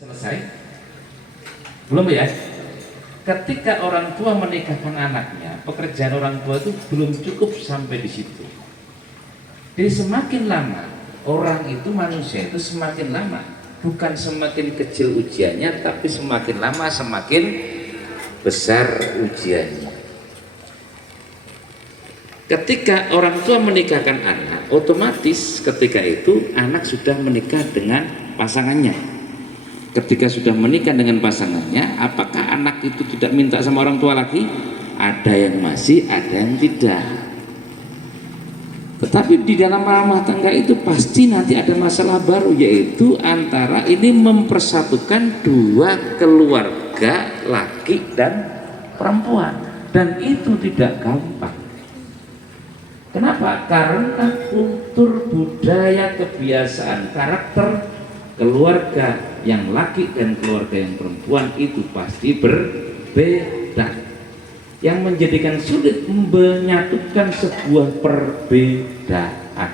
Selesai? Belum ya? Ketika orang tua menikahkan anaknya, pekerjaan orang tua itu belum cukup sampai di situ. Jadi semakin lama orang itu, manusia itu semakin lama, bukan semakin kecil ujiannya, tapi semakin lama semakin besar ujiannya. Ketika orang tua menikahkan anak, otomatis ketika itu anak sudah menikah dengan pasangannya. Ketika sudah menikah dengan pasangannya, apakah anak itu tidak minta sama orang tua lagi? Ada yang masih, ada yang tidak. Tetapi di dalam rumah tangga itu pasti nanti ada masalah baru, yaitu antara ini mempersatukan dua keluarga, laki dan perempuan, dan itu tidak gampang. Kenapa? Karena kultur, budaya, kebiasaan, karakter keluarga yang laki dan keluarga yang perempuan itu pasti berbeda, yang menjadikan sulit menyatukan sebuah perbedaan.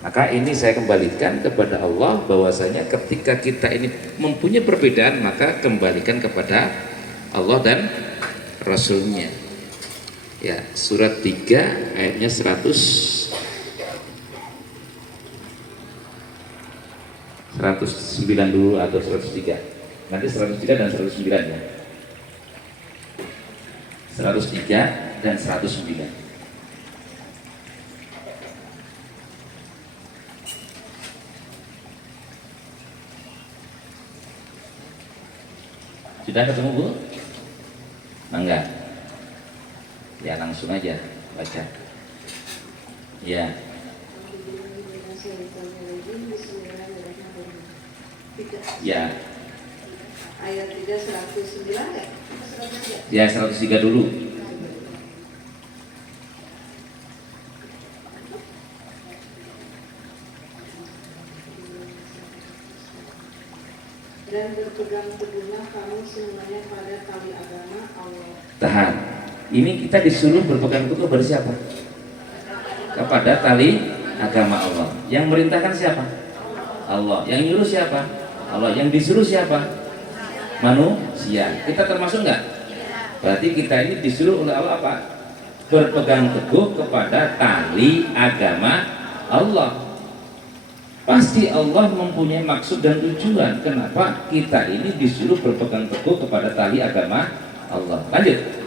Maka ini saya kembalikan kepada Allah, bahwasanya ketika kita ini mempunyai perbedaan, maka kembalikan kepada Allah dan Rasulnya. Ya, surat 3 ayatnya 109 dulu atau 103. Nanti 103 dan 109 ya. 103 dan 109. Sudah ketemu Bu? Enggak. Ya langsung aja baca. Ya. Ya. Ayat 3 109 ya? Ya 103 dulu. Dan berpegang teguhlah kamu semuanya pada tali agama Allah. Tahan. Ini kita disuruh berpegang teguh kepada siapa? Kepada tali agama Allah. Yang merintahkan siapa? Allah. Yang nyuruh siapa? Allah. Yang disuruh siapa? Manusia. Kita termasuk enggak? Berarti kita ini disuruh oleh Allah apa? Berpegang teguh kepada tali agama Allah. Pasti Allah mempunyai maksud dan tujuan kenapa kita ini disuruh berpegang teguh kepada tali agama Allah. Lanjut.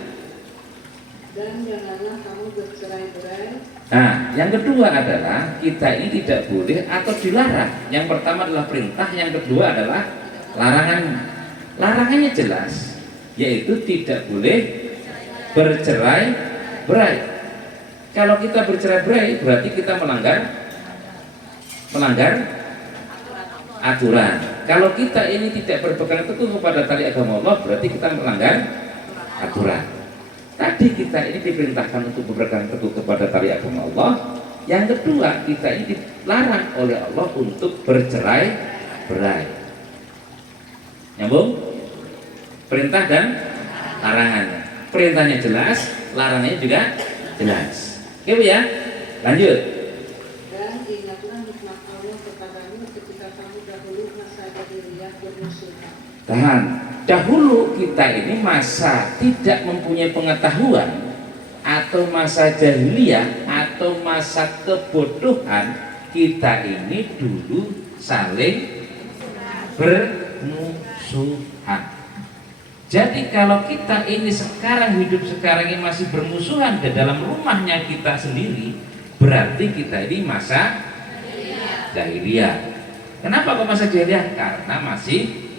Dan janganlah kamu bercerai-berai. Nah, yang kedua adalah kita ini tidak boleh atau dilarang. Yang pertama adalah perintah, yang kedua adalah larangan. Larangannya jelas, yaitu tidak boleh bercerai-berai. Kalau kita bercerai-berai berarti kita melanggar aturan. Kalau kita ini tidak berpegang teguh kepada tali agama Allah, berarti kita melanggar aturan. Tadi kita ini diperintahkan untuk berpegang teguh kepada tali agama Allah. Yang kedua, kita ini dilarang oleh Allah untuk bercerai-berai. Nyambung? Perintah dan larangannya. Perintahnya jelas, larangannya juga jelas. Oke Bu ya? Lanjut. Dan ingatlah nikmat Allah kepadamu ketika kamu dahulu masa jahiliyah bermusuhan. Tahan. Dahulu kita ini masa tidak mempunyai pengetahuan atau masa jahiliyah atau masa kebodohan, kita ini dulu saling bermusuhan. Jadi kalau kita ini sekarang hidup sekarang ini masih bermusuhan di dalam rumahnya kita sendiri, berarti kita ini masa jahiliyah. Kenapa kok masa jahiliyah? Karena masih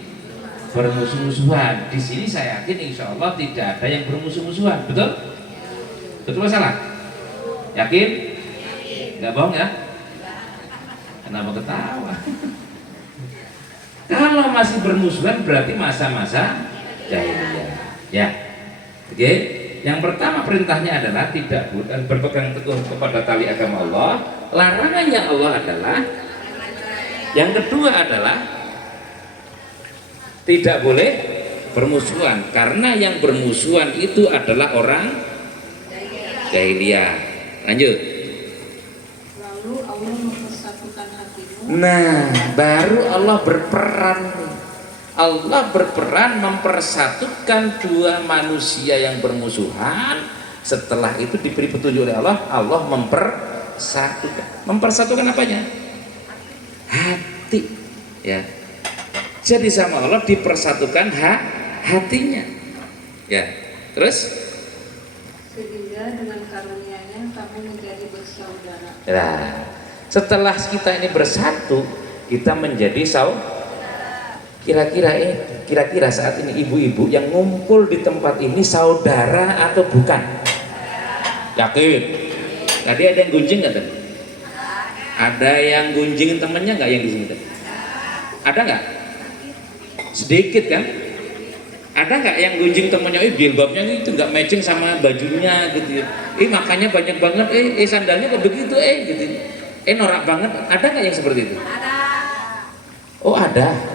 bermusuh-musuhan. Di sini saya yakin insya Allah tidak ada yang bermusuh-musuhan, betul? Betul masalah? Yakin? Nggak bohong ya? Kenapa ketawa? Kalau masih bermusuhan berarti masa-masa jahiliyah. Ya, oke. Yang pertama perintahnya adalah tidak berpegang teguh kepada tali agama Allah. Larangannya Allah adalah, yang kedua adalah tidak boleh bermusuhan, karena yang bermusuhan itu adalah orang jahiliyah. Lanjut. Lalu Allah mempersatukan hatimu. Nah, baru Allah berperan Allah berperan mempersatukan dua manusia yang bermusuhan. Setelah itu diberi petunjuk oleh Allah, Allah mempersatukan. Mempersatukan apanya? Hati. Ya. Jadi sama Allah dipersatukan hatinya. Ya. Terus? Sehingga dengan karunia-Nya kamu menjadi bersaudara. Nah, setelah kita ini bersatu, kita menjadi saudara. Kira-kira saat ini ibu-ibu yang ngumpul di tempat ini saudara atau bukan? Yakin? Tadi ada yang gunjing nggak tadi? Ada yang gunjingin temennya nggak yang di sini tadi? Ada nggak? Sedikit kan? Ada nggak yang gunjing temennya? Jilbabnya itu nggak matching sama bajunya gitu. Makanya banyak banget. Sandalnya kok begitu? Gitu. Norak banget. Ada nggak yang seperti itu? Ada. Oh ada.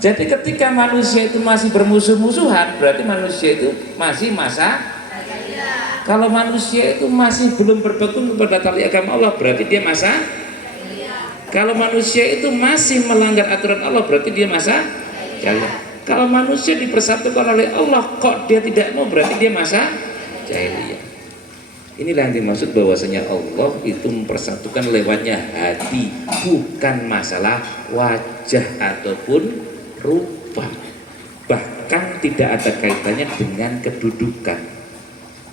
Jadi ketika manusia itu masih bermusuh-musuhan, berarti manusia itu masih masa jahiliyah. Kalau manusia itu masih belum berpegang kepada tali agama Allah, berarti dia masa jahiliyah. Kalau manusia itu masih melanggar aturan Allah, berarti dia masa jahiliyah. Kalau manusia dipersatukan oleh Allah, kok dia tidak mau, berarti dia masa jahiliyah. Inilah yang dimaksud bahwasanya Allah itu mempersatukan lewatnya hati, bukan masalah wajah ataupun rupa, bahkan tidak ada kaitannya dengan kedudukan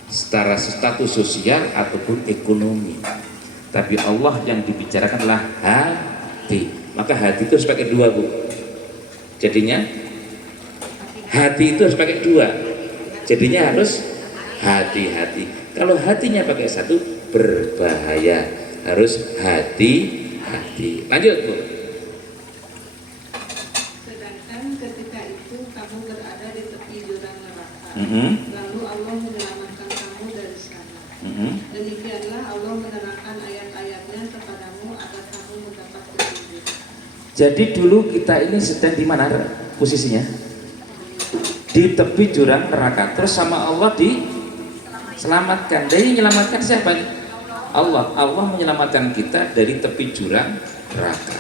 secara status sosial ataupun ekonomi. Tapi Allah yang dibicarakan adalah hati. Maka hati itu harus pakai dua, Bu. Jadinya hati itu harus pakai dua. Jadinya harus hati-hati. Kalau hatinya pakai satu berbahaya. Harus hati-hati. Lanjut, Bu. Lalu Allah menyelamatkan kamu dari sana. Demikianlah Allah menerangkan ayat-ayatnya kepadamu agar kamu mendapat petunjuk. Jadi dulu kita ini sedang di mana posisinya? Di tepi jurang neraka. Terus sama Allah diselamatkan. Dari menyelamatkan siapa? Allah. Allah menyelamatkan kita dari tepi jurang neraka.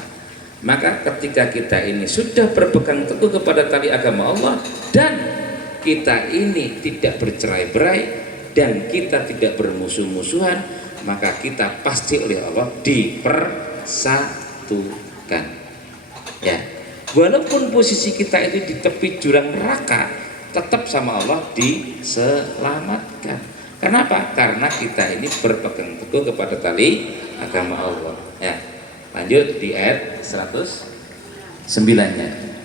Maka ketika kita ini sudah berpegang teguh kepada tali agama Allah dan kita ini tidak bercerai-berai dan kita tidak bermusuh-musuhan, maka kita pasti oleh Allah dipersatukan. Ya, walaupun posisi kita itu di tepi jurang neraka, tetap sama Allah diselamatkan. Kenapa? Karena kita ini berpegang teguh kepada tali agama Allah. Ya, lanjut di ayat 109-nya.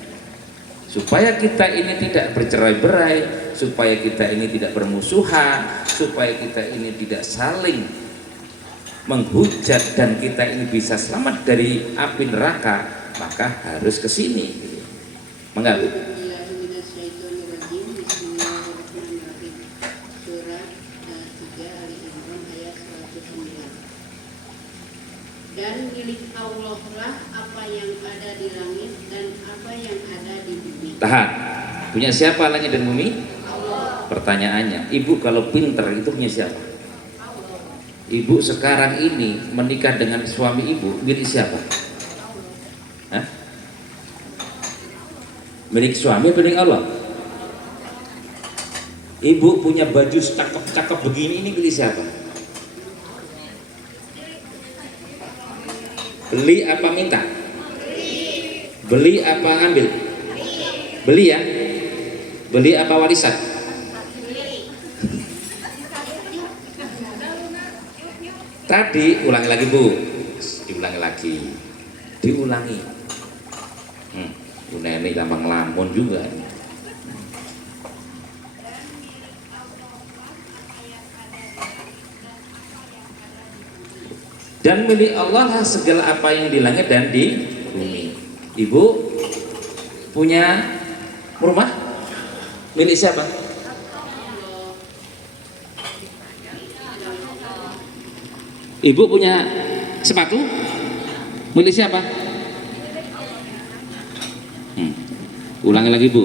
Supaya kita ini tidak bercerai-berai, supaya kita ini tidak bermusuhan, supaya kita ini tidak saling menghujat dan kita ini bisa selamat dari api neraka, maka harus ke sini. Mengapa? Dan milik Allah lah apa yang ada di langit dan apa yang ada di bumi. Tahan. Punya siapa langit dan bumi? Allah. Pertanyaannya, ibu kalau pinter itu punya siapa? Allah. Ibu sekarang ini menikah dengan suami ibu milik siapa? Hah? Milik suami, milik Allah. Ibu punya baju cakep-cakep begini, ini milik siapa? Beli apa minta? Beli apa ngambil? Beli ya? Beli apa warisan? Tadi ulangi lagi, Bu. Diulangi lagi. Diulangi. Bu Neni gampang ngelamun juga. Dan milik Allah lah segala apa yang di langit dan di bumi. Ibu punya rumah? Milik siapa? Ibu punya sepatu? Milik siapa? Ulangi lagi, Bu.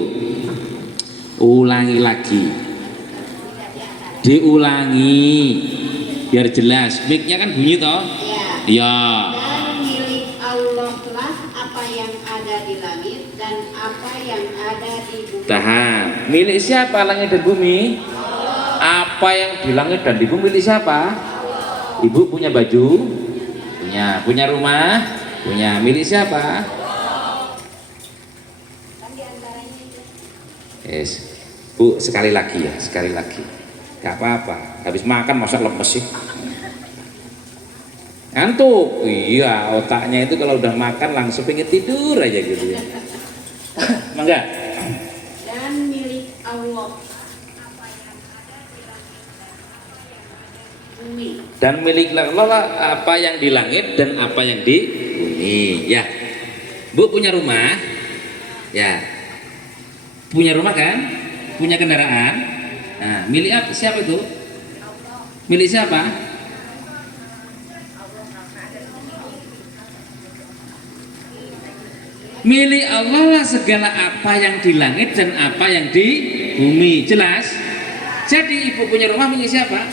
Ulangi lagi. Diulangi biar jelas. Mic-nya kan bunyi toh? Ya. Ya. Dan milik Allah Allah apa yang ada di langit dan apa yang ada di bumi. Tahan. Milik siapa langit dan bumi? Apa yang di langit dan di bumi milik siapa? Ibu punya baju? Punya. Punya rumah? Punya. Milik siapa? Yes. Bu, sekali lagi ya, sekali lagi. Gak apa-apa. Habis makan masa lemes sih? Ngantuk. Iya, otaknya itu kalau udah makan langsung pengen tidur aja gitu ya. Mangga. Dan milik Allah bumi. Dan milik Allah apa yang di langit dan apa yang di bumi. Ya. Bu punya rumah? Ya. Punya rumah kan? Punya kendaraan? Nah, milik apa? Siapa itu? Milik siapa? Milik Allah lah segala apa yang di langit dan apa yang di bumi. Jelas? Jadi ibu punya rumah milik siapa?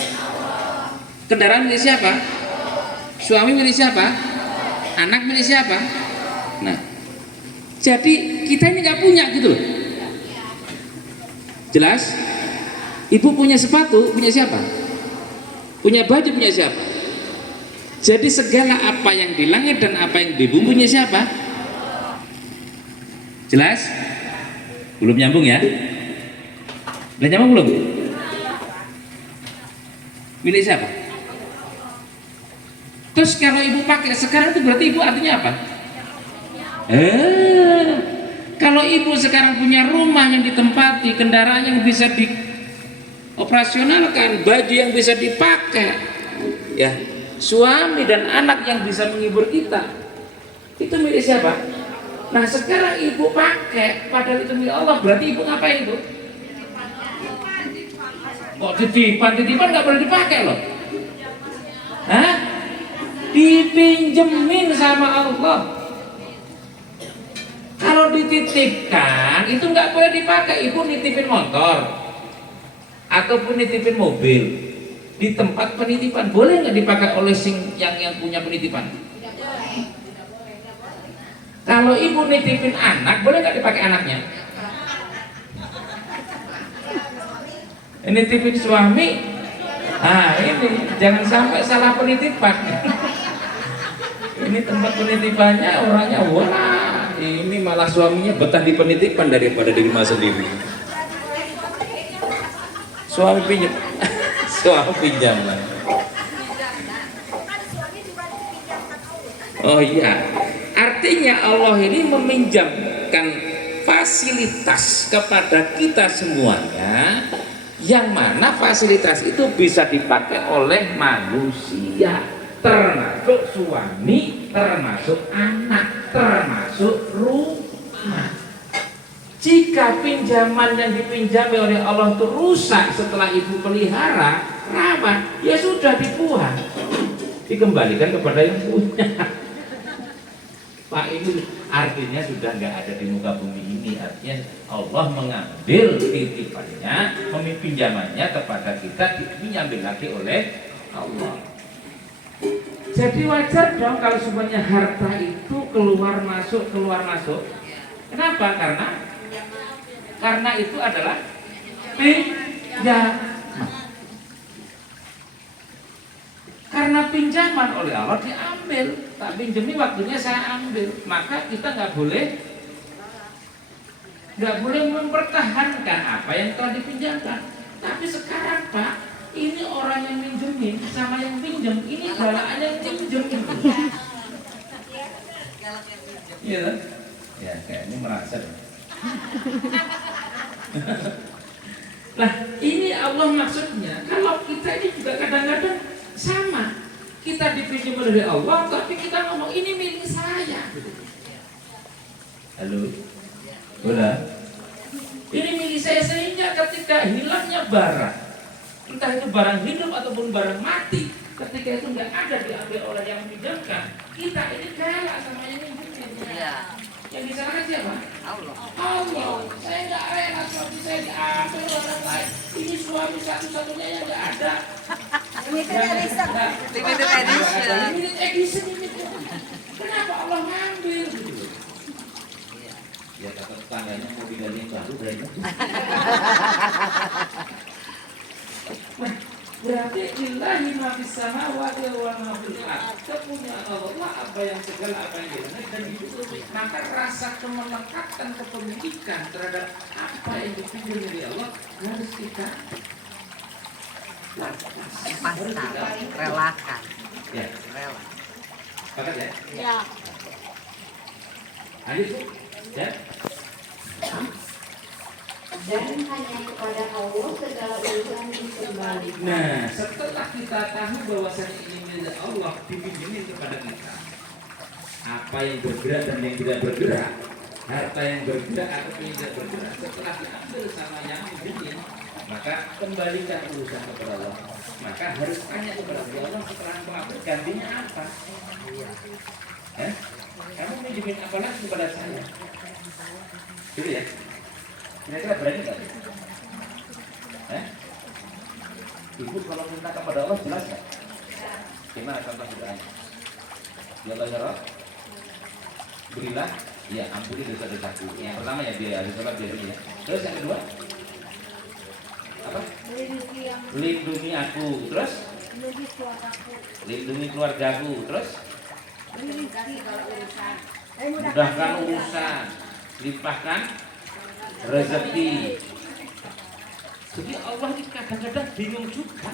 Kendaraan milik siapa? Suami milik siapa? Anak milik siapa? Nah, jadi kita ini nggak punya gitu loh. Jelas? Ibu punya sepatu, punya siapa? Punya baju, punya siapa? Jadi segala apa yang di langit dan apa yang di bumi punya siapa? Jelas? Belum nyambung ya? Udah nyambung belum? Milik siapa? Terus kalau ibu pakai sekarang itu berarti ibu artinya apa? Kalau ibu sekarang punya rumah yang ditempati, kendaraan yang bisa dioperasionalkan, baju yang bisa dipakai, ya, suami dan anak yang bisa menghibur kita, itu milik siapa? Nah sekarang ibu pakai, padahal itu milik Allah, berarti ibu ngapain ibu? Kok titipan nggak boleh dipakai loh? Hah? Dipinjemin sama Allah. Kalau dititipkan itu nggak boleh dipakai. Ibu nitipin motor ataupun nitipin mobil di tempat penitipan, boleh nggak dipakai oleh yang punya penitipan? Kalau ibu nitipin anak, boleh nggak dipakai anaknya? Nitipin suami, ini jangan sampai salah penitipan. Ini tempat penitipannya orangnya, wah, ini malah suaminya betah di penitipan daripada di rumah sendiri. Suami pinjam, suami pinjaman. Oh iya, artinya Allah ini meminjamkan fasilitas kepada kita semuanya, yang mana fasilitas itu bisa dipakai oleh manusia, termasuk suami, termasuk anak, termasuk rumah. Jika pinjaman yang dipinjami oleh Allah itu rusak setelah ibu pelihara, rawat, ya sudah dibuang, dikembalikan kepada yang punya. Pak, ini artinya sudah nggak ada di muka bumi ini. Artinya Allah mengambil titipannya, pinjamannya kepada kita, diambil lagi oleh Allah. Jadi wajar dong kalau semuanya harta itu keluar masuk. Kenapa? Karena itu adalah pinjaman. Karena pinjaman oleh Allah diambil, tak pinjami waktunya saya ambil, maka kita nggak boleh mempertahankan apa yang telah dipinjamkan. Tapi sekarang Pak, ini orang yang minjemin sama yang pinjam, ini galaan yang pinjam itu. Iya, ya kayaknya merasa. Nah, ini Allah maksudnya. Kalau kita ini juga kadang-kadang sama, kita dipinjam dari Allah, tapi kita ngomong ini milik saya. Halo, udah. Ini milik saya, sehingga ketika hilangnya barang, entah itu barang hidup ataupun barang mati, ketika itu nggak ada diambil oleh yang meminjamkan, kita ini galak sama yang minjemin. Yang disalahkan siapa? Allah. Saya nggak rela suami saya diambil orang lain. Ini suami satu-satunya yang nggak ada. Limited edition. Kenapa Allah ngambil? digali yang baru berarti. Nah, berarti lillahi ma fis samawati wa ma fil ardh. Kepunyaan Allah apa yang segala apa yang di langit dan di bumi. Maka rasa kemelekatan kepemilikan terhadap apa yang dipinjam dari Allah harus kita pasrah, relakan. ya. Rela. Pakat ya? Ya. Ayo Bu, ya. Dan hanya kepada Allah segala urusan dikembalikan. Nah, setelah kita tahu bahwasanya ini milik Allah dipinjemin kepada kita, apa yang bergerak dan yang tidak bergerak, harta yang bergerak atau yang tidak bergerak, setelah diambil sama yang pinjemin, maka kembalikan urusan kepada Allah. Maka harus tanya kepada Allah setelah mengambil gantinya apa? Kamu pinjemin apa lagi kepada saya? Gitu ya? Kira-kira berani nggak? Ibu kalau minta kepada Allah jelas nggak? Gimana contoh doanya? Ya Allah ya Rabb, berilah, ya ampuni dosa-dosaku. Yang pertama ya dia harus sholat dia dulu ya. Terus yang kedua apa? Lindungi aku. Terus? Lindungi keluargaku. Terus? Mudahkan urusan, limpahkan rezeki. Jadi Allah ini kadang-kadang bingung juga.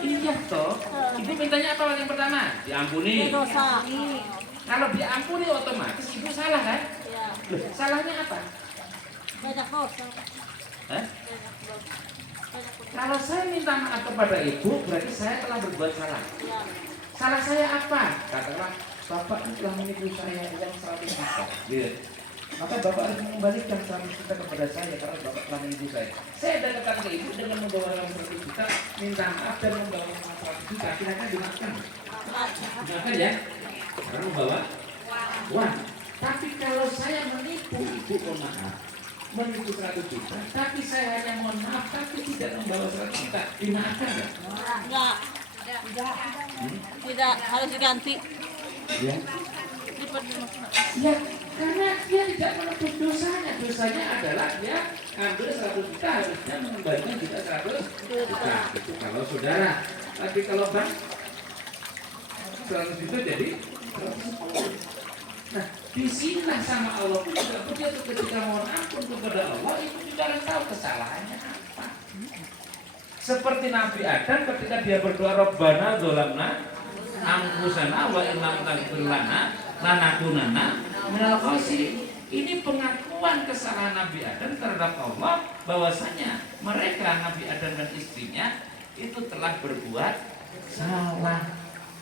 Iya toh. Ibu mintanya apa yang pertama? Diampuni. Dosa. Kalau diampuni otomatis ibu salah kan? Ya. Loh, salahnya apa? Banyak dosa. Hah? Kalau saya minta maaf kepada ibu, berarti saya telah berbuat salah. Ya. Salah saya apa? Katakanlah, Bapak telah menipu saya uang 100 juta. Gitu. Maka Bapak harus mengembalikan 100 juta kepada saya karena Bapak telah menipu saya. Saya datang ke ibu dengan membawa uang 100 juta, minta maaf dan membawa uang 100 juta. Kira-kira dimaafkan? Dimaafkan ya? Karena membawa uang. Tapi kalau saya menipu ibu, mohon maaf, menipu 100 juta, tapi saya hanya mohon maaf, tapi tidak membawa 100 juta, dimaafkan nggak? Enggak. Tidak, harus diganti. Ya. Ya, karena dia tidak menebus dosanya. Dosanya adalah dia ambil 100 juta, harusnya mengembalikan juga 100 juta. Itu kalau saudara. Tapi kalau bang 100 juta jadi 110. Nah, disinilah sama Allah pun juga begitu ketika mohon ampun kepada Allah, itu juga harus tahu kesalahannya apa. Seperti Nabi Adam ketika dia berdoa Rabbana dzolamna anfusana wa illam taghfir lana lanakunanna minal khasirin. Ini pengakuan kesalahan Nabi Adam terhadap Allah bahwasanya mereka Nabi Adam dan istrinya itu telah berbuat salah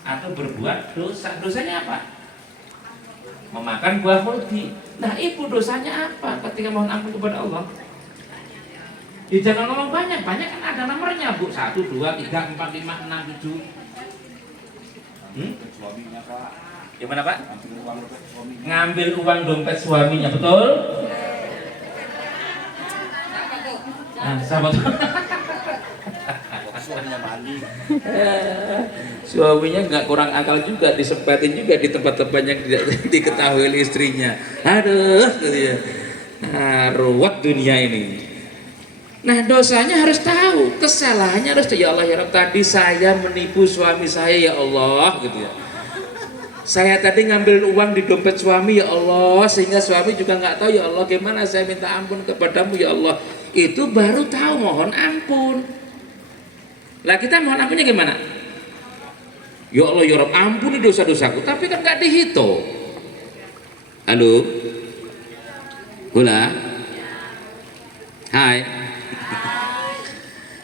atau berbuat dosa. Dosanya apa? Memakan buah mulki. Nah, ibu dosanya apa ketika mohon ampun kepada Allah? Ya jangan ngomong banyak, banyak kan ada nomornya Bu, 1, 2, 3, 4, 5, 6, 7. Suaminya Pak. Gimana Pak? Ambil uang dompet suaminya. Ngambil uang dompet suaminya, betul? Nah, sahabat. Suaminya mandi. Suaminya nggak kurang akal juga, disempatin juga di tempat-tempat yang tidak diketahui oleh istrinya. Aduh, gitu ya. Nah, ruwet dunia ini. Nah, dosanya harus tahu, kesalahannya harus tahu. Ya Allah ya Rabb, tadi saya menipu suami saya ya Allah, gitu ya. Saya tadi ngambil uang di dompet suami ya Allah, sehingga suami juga nggak tahu ya Allah gimana saya minta ampun kepadamu ya Allah. Itu baru tahu mohon ampun. Lah kita mohon ampunnya gimana? Ya Allah ya Rabb, ampuni dosa-dosaku, tapi kan nggak dihitung. Halo, Hula, hai.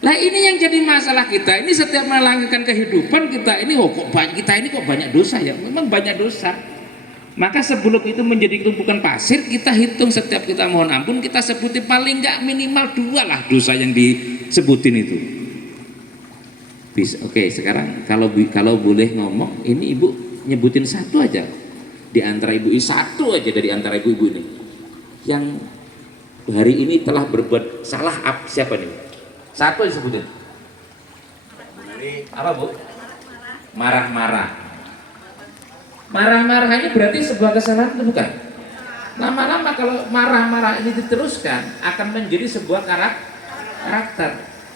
Lah ini yang jadi masalah kita. Ini setiap melangkahkan kehidupan kita ini, oh kok banyak, kita ini kok banyak dosa ya. Memang banyak dosa. Maka sebelum itu menjadi tumpukan pasir, kita hitung setiap kita mohon ampun, kita sebutin paling nggak minimal 2 lah dosa yang disebutin itu. Bisa. Oke, sekarang kalau boleh ngomong, ini ibu nyebutin 1 aja di antara ibu, 1 aja dari antara ibu-ibu ini yang hari ini telah berbuat salah. Siapa nih? 1 disebutin. Apa Bu? Marah-marah. Marah-marah ini berarti sebuah kesalahan itu bukan? Lama-lama kalau marah-marah ini diteruskan akan menjadi sebuah karakter.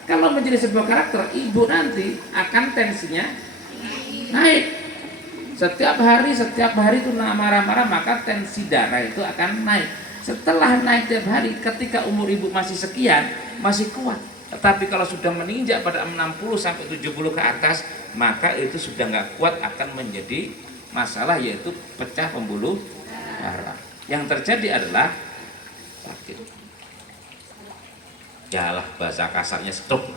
Kalau menjadi sebuah karakter, ibu nanti akan tensinya naik. Setiap hari itu marah-marah, maka tensi darah itu akan naik. Setelah naik tiap hari, ketika umur ibu masih sekian, masih kuat. Tetapi kalau sudah menginjak pada 60 sampai 70 ke atas, maka itu sudah nggak kuat, akan menjadi masalah, yaitu pecah pembuluh darah. Yang terjadi adalah sakit. Yalah, bahasa kasarnya stroke.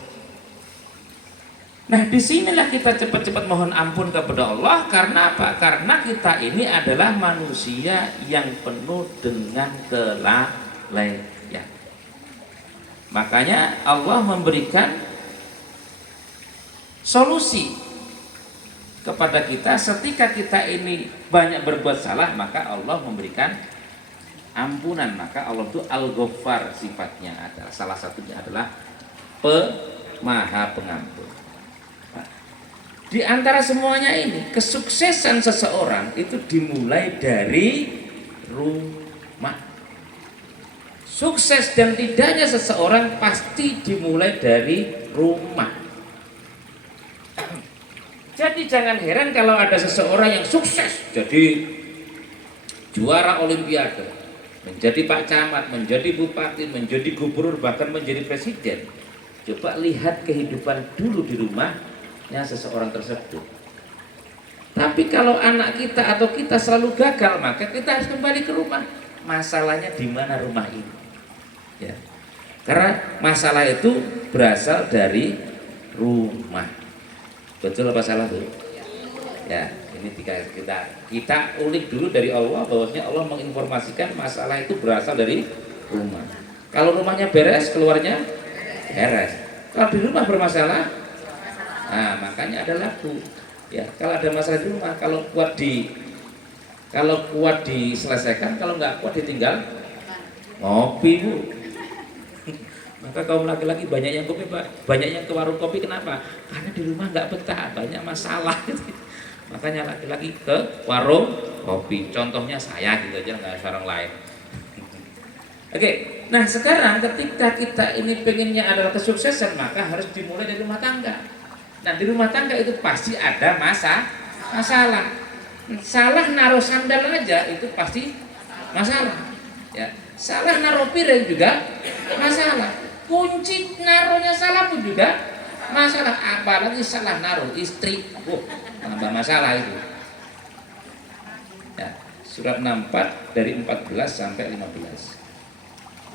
Nah, disinilah kita cepat-cepat mohon ampun kepada Allah. Karena apa? Karena kita ini adalah manusia yang penuh dengan kelalaian. Makanya Allah memberikan solusi kepada kita. Ketika kita ini banyak berbuat salah, maka Allah memberikan ampunan. Maka Allah itu Al-Ghaffar, sifatnya adalah, salah satunya adalah Maha Pengampun. Nah, di antara semuanya ini, kesuksesan seseorang itu dimulai dari rumah. Sukses dan tidaknya seseorang pasti dimulai dari rumah. Jadi jangan heran kalau ada seseorang yang sukses jadi juara olimpiade, menjadi Pak Camat, menjadi Bupati, menjadi Gubernur, bahkan menjadi Presiden. Coba lihat kehidupan dulu di rumahnya seseorang tersebut. Tapi kalau anak kita atau kita selalu gagal, maka kita harus kembali ke rumah. Masalahnya di mana rumah ini? Ya. Karena masalah itu berasal dari rumah. Betul apa salah, Bu? Ya. Ini kita ulik dulu dari Allah, bahwasanya Allah menginformasikan masalah itu berasal dari rumah. Kalau rumahnya beres, keluarnya beres. Kalau di rumah bermasalah, nah makanya ada lagu. Ya, kalau ada masalah di rumah, kalau kuat diselesaikan, kalau nggak kuat ditinggal ngopi, Bu. Maka kaum laki-laki banyak yang kopi, banyak yang ke warung kopi. Kenapa? Karena di rumah nggak betah, banyak masalah. Makanya laki-laki ke warung kopi. Contohnya saya gitu aja, nggak ada orang lain. Oke, nah sekarang ketika kita ini pengennya adalah kesuksesan, maka harus dimulai dari rumah tangga. Nah di rumah tangga itu pasti ada masalah. Salah naruh sandal aja itu pasti masalah. Ya, salah naruh piring juga masalah. Kunci naruhnya salah pun juga masalah. Apalagi salah naruh istri. Nambah masalah itu. Ya, surat 64 dari 14 sampai 15.